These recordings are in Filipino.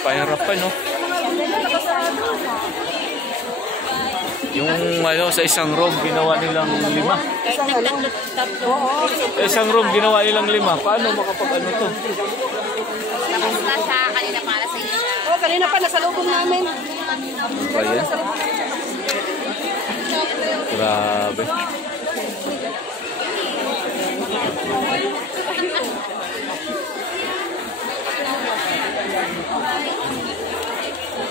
Pahirapan, no? Yung ano, sa isang room, ginawa nilang 5. Sa isang room, ginawa nilang 5. Paano makapag-ano to? Tapos na siya, kanina para sa inyo. Oo, kanina pa, nasa lubong namin. Ano ba yan? Grabe.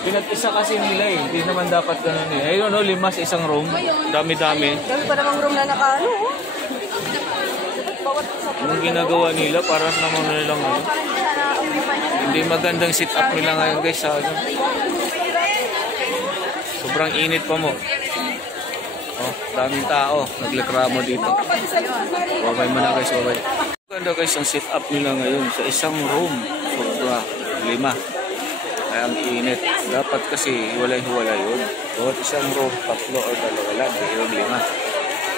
Pinag-isa kasi nila eh. Hindi naman dapat ganun eh. Ayun, no, 5 sa isang room. Dami-dami. Dami pa namang room na nakaano, oh. Anong ginagawa nila para naman nilang ano. Hindi magandang sit up nila ngayon guys. Ano. Sobrang init pa mo. Oh, daming tao. Nagreklamo dito. Babay mo na guys, babay. Maganda guys ang sit up nila ngayon sa isang room. Sobra 5. Kaya ang init. Dapat kasi hiwalay-hiwalay yun. Bawat isang room, 3 o 2 lang. Yung 5.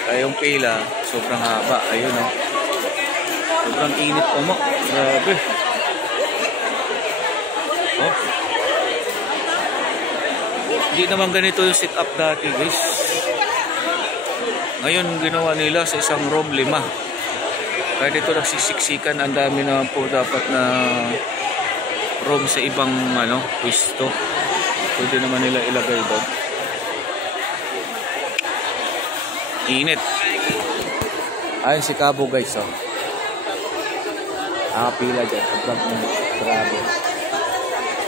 Kaya yung pila, sobrang haba. Ayun o. Sobrang init pa mo. Grabe. Oh. Hindi naman ganito yung sit up dati guys. Ngayon ginawa nila sa isang room 5. Kaya dito nagsisiksikan. Ang dami naman po dapat na room sa ibang ano, pwesto. Pwede naman nila ilagay doon. Init. Ayun si Cabo guys, oh. Pila dyan. Grabe.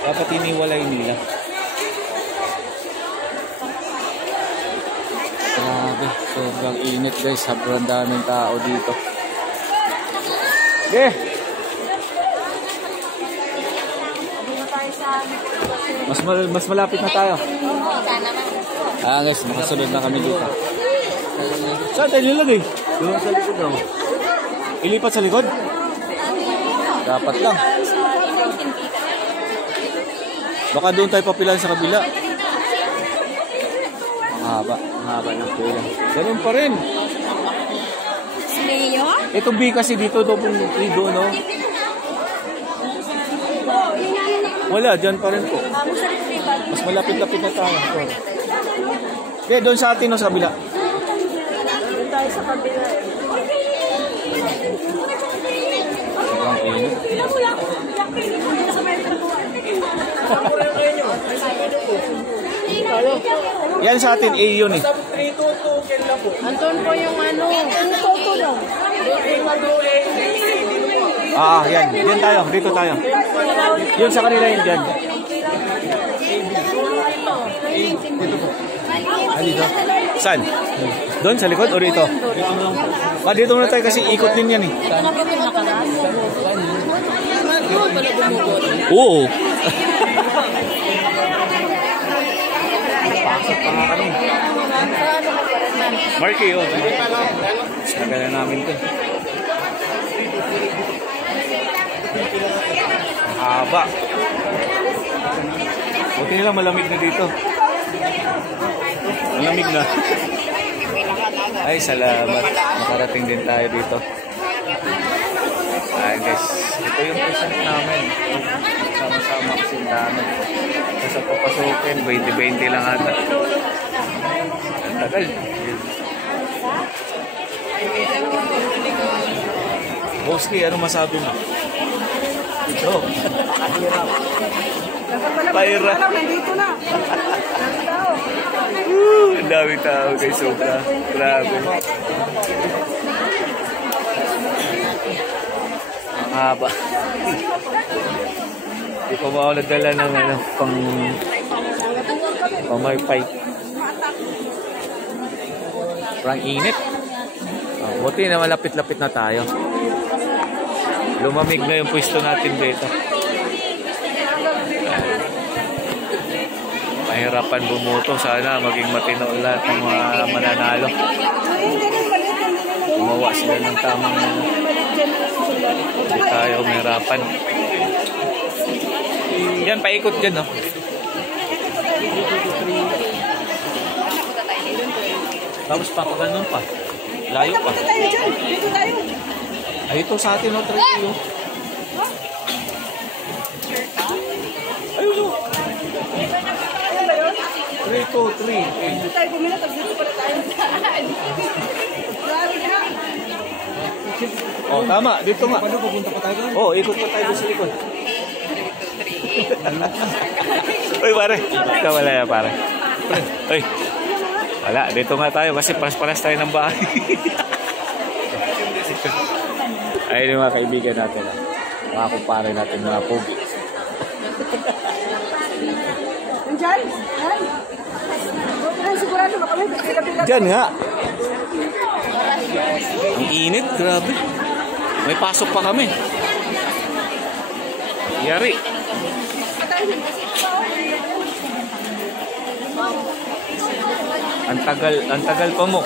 Dapat iniwalay nila. Grabe. Sobrang init guys. Sobrang daming tao dito. Okay. Mas malapit na tayo. Guys, makasunod na kami dito. Saan tayo nilagay? Doon sa likod daw. Ilipat sa likod? Dapat lang. Baka doon tayo papilan sa kabila. Ang haba ng pila. Ganun pa rin. Itong B kasi dito doon, no? Wala, dyan pa rin po. Mas malapit-lapit na tayo. Okay, doon sa atin o sa kabila? Doon tayo sa kabila. Sobrang init. Yan sa atin, A yun eh. Andun po yung ano. Ang toto lang. Yan. Diyan tayo. Dito tayo. Yun sa kanila yun dyan. Dito po. Dito. Saan? Doon sa likod o dito? Dito muna tayo kasi ikot din yan eh. Oo. Marky, oh. Tagal na namin ito. Haba. Buti nila malamig na dito. Malamig na. Ay, salamat. Makarating din tayo dito. Ay guys, ito yung present namin. Sama-sama kasi dami. Kasi papasukin, 20-20 lang ata. Ang tagal. Boski, ano masabi mo? Ito. Pahira. Nandito na. Ang daming tao guys, sobra. Grabe. Ang haba. Hindi pa ba ako nagdala ng ano, pang wifi. Parang init. Buti na malapit-lapit na tayo. Lumamig na yung pwesto natin dito. Mahirapan bumuto. Sana maging matino lahat ng mga mananalo. Gumawa sila ng tamang hindi tayo mahirapan. Yan, paikot dyan, no? Tapos papaganon pa. Layo pa. Dito tayo. Ay, ito sa atin, no? Ayun, no? dito, 3. Dito tayo bumili, tapos dito pala tayo. Grabe na. Oh, tama. Dito nga. Paano pupunta pa tayo? Oh, ikot pa tayo sa likod. Uy, pare. Ikaw wala yan, pare. Uy. Wala, dito nga tayo kasi paras-paras tayo ng bahay. Ayun yung mga kaibigan natin. Mga kumpare natin, mga pogi. Diyan? Diyan? Sigurado ba kami? Diyan nga. Ang init, grabe. May pasok pa kami. Yari. Ang tagal pa mo.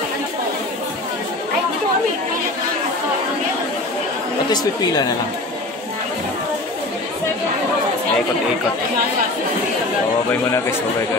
At least pipila na lang. Ikot-ikot. Babay mo na guys, babay ka.